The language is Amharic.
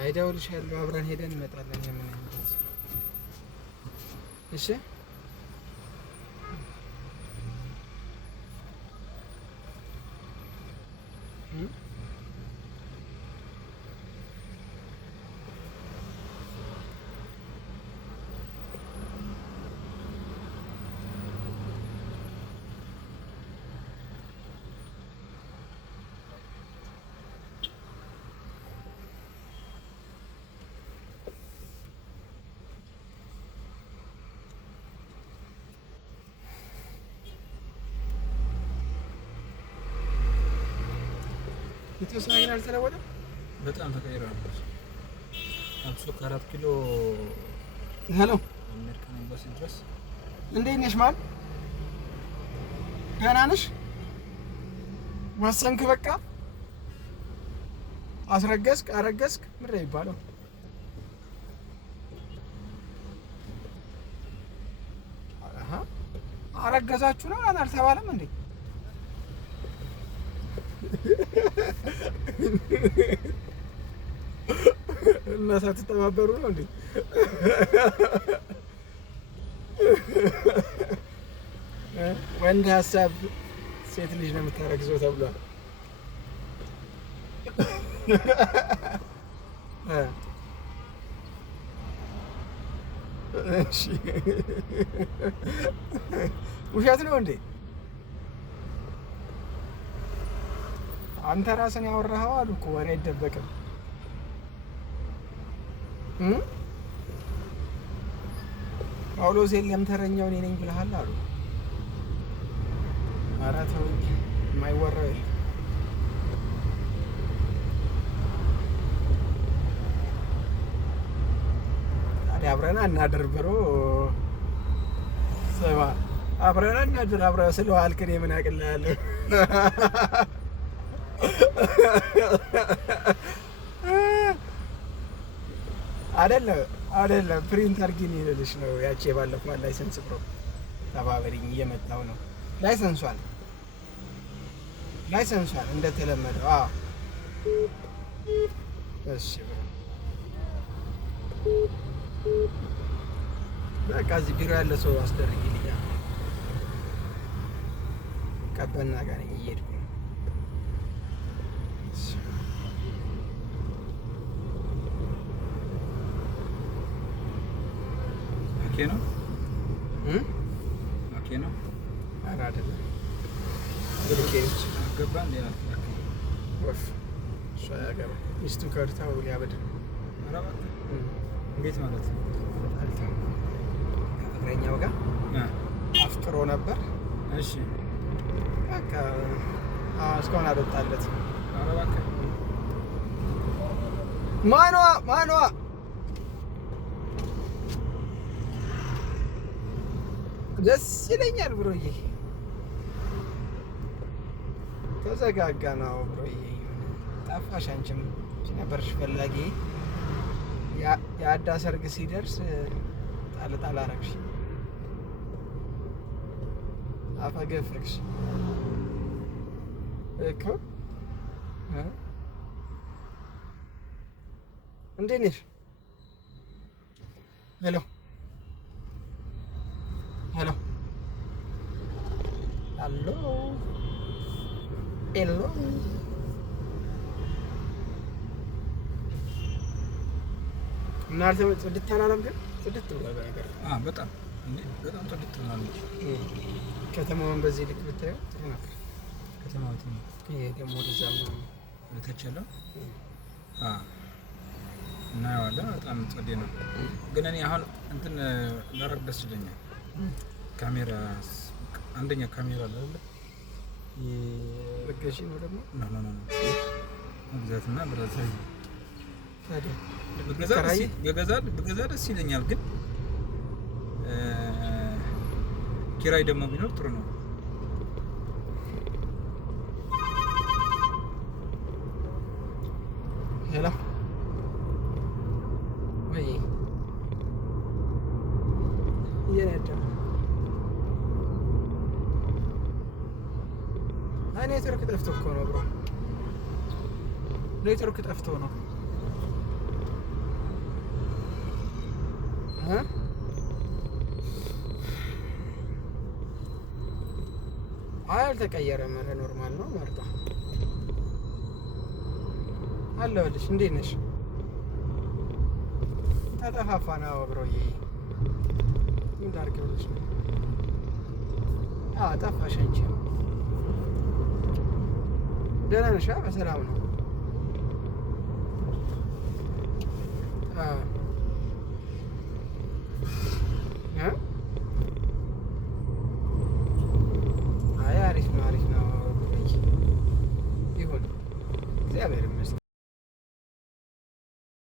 እደውልልሻለሁ አብረን ሄደን እንመጣለን የምንሄድ እሺ የተወሰነ ነገር አልተለወጠም። በጣም ተቀይሯል። አብሶ ከ4 ኪሎ ሄሎ አሜሪካን ኤምባሲ ድረስ እንዴት ነሽ? ማን ደህና ነሽ? ወሰንክ? በቃ አስረገዝክ? አረገዝክ? ምንድን ነው የሚባለው? አረገዛችሁ ነው አልተባለም እንዴ? እና ሳትተባበሩ ነው እንዴ? ወንድ ሀሳብ ሴት ልጅ ነው የምታረግዘው ተብሏል። እሺ ውሸት ነው እንዴ? አንተ ራስን ያወራኸው አሉ እኮ ወሬ አይደበቅም። ጳውሎስ የለም ተረኛው እኔ ነኝ ብለሃል አሉ። ኧረ ተው የማይወራው የለም። ታዲያ አብረን አናድር ብሎ ስማ፣ አብረን አናድር አብረን ስለዋልክ እኔ ምን አቅልላለሁ? አይደለም ፕሪንት አድርጊኝ ይልልሽ ነው። ያቺ የባለፈው ላይሰንስ ፕሮ ተባበሪኝ እየመጣው ነው። ላይሰንሷን እንደተለመደው እሺ ብሮ በቃ እዚህ ቢሮ ያለ ሰው አስደርጊልኝ። ቀበና ጋር እየሄድኩ ነው። ኦኬ ነው ኦኬ ነው። ኧረ አይደለም ብሩኬች አገባን ሌላ ወፍ እሷ ያገባ ሚስቱ ከርታው ሊያበድ ነው። ኧረ እባክህ እንዴት ማለት ነው? ከፍቅረኛው ጋር አፍቅሮ ነበር። እሺ በቃ እስካሁን አልወጣለት። ኧረ እባክህ ማኗ ደስ ይለኛል ብሮዬ። ተዘጋጋ ነው ብሮዬ። ጠፋሽ አንቺም ነበርሽ ፈላጊ። የአዳ ሰርግ ሲደርስ ጣል አረግሽ፣ አፈገፈግሽ እኮ። እንዴት ነሽ? ሄሎ እናንተ ጽድት አላለም ግን? ጽድት ብሏል በነገር በጣም ጽድት ብላለች። ከተማውን በዚህ ልክ ብታየው ጥሩ ነበር። ከተማው ይሄ ደግሞ ወደዛ ነው ወደታች ያለው እናየዋለን። በጣም ጸዴ ነው። ግን እኔ አሁን እንትን ላደርግ ደስ ይለኛል። ካሜራ አንደኛ ካሜራ አለ አይደል? በገዢ ነው ደግሞ ኖ መግዛትና ብራዛ ታዲያ በገዛ ደስ ይለኛል። ግን ኪራይ ደግሞ ቢኖር ጥሩ ነው። ሄሎ ወይ እየነዳ ኔትወርክ ጠፍቶ እኮ ነው ብሮ። ኔትወርክ ጠፍቶ ነው። አይ አልተቀየረም። ኧረ ኖርማል ነው። መርጣ አለሁልሽ። እንዴት ነሽ? ተጠፋፋን። አዎ ብሮዬ ምን ላድርግልሽ ነው? ጠፋሽ አንቺ። ደህና ነሽ? በሰላም ነው?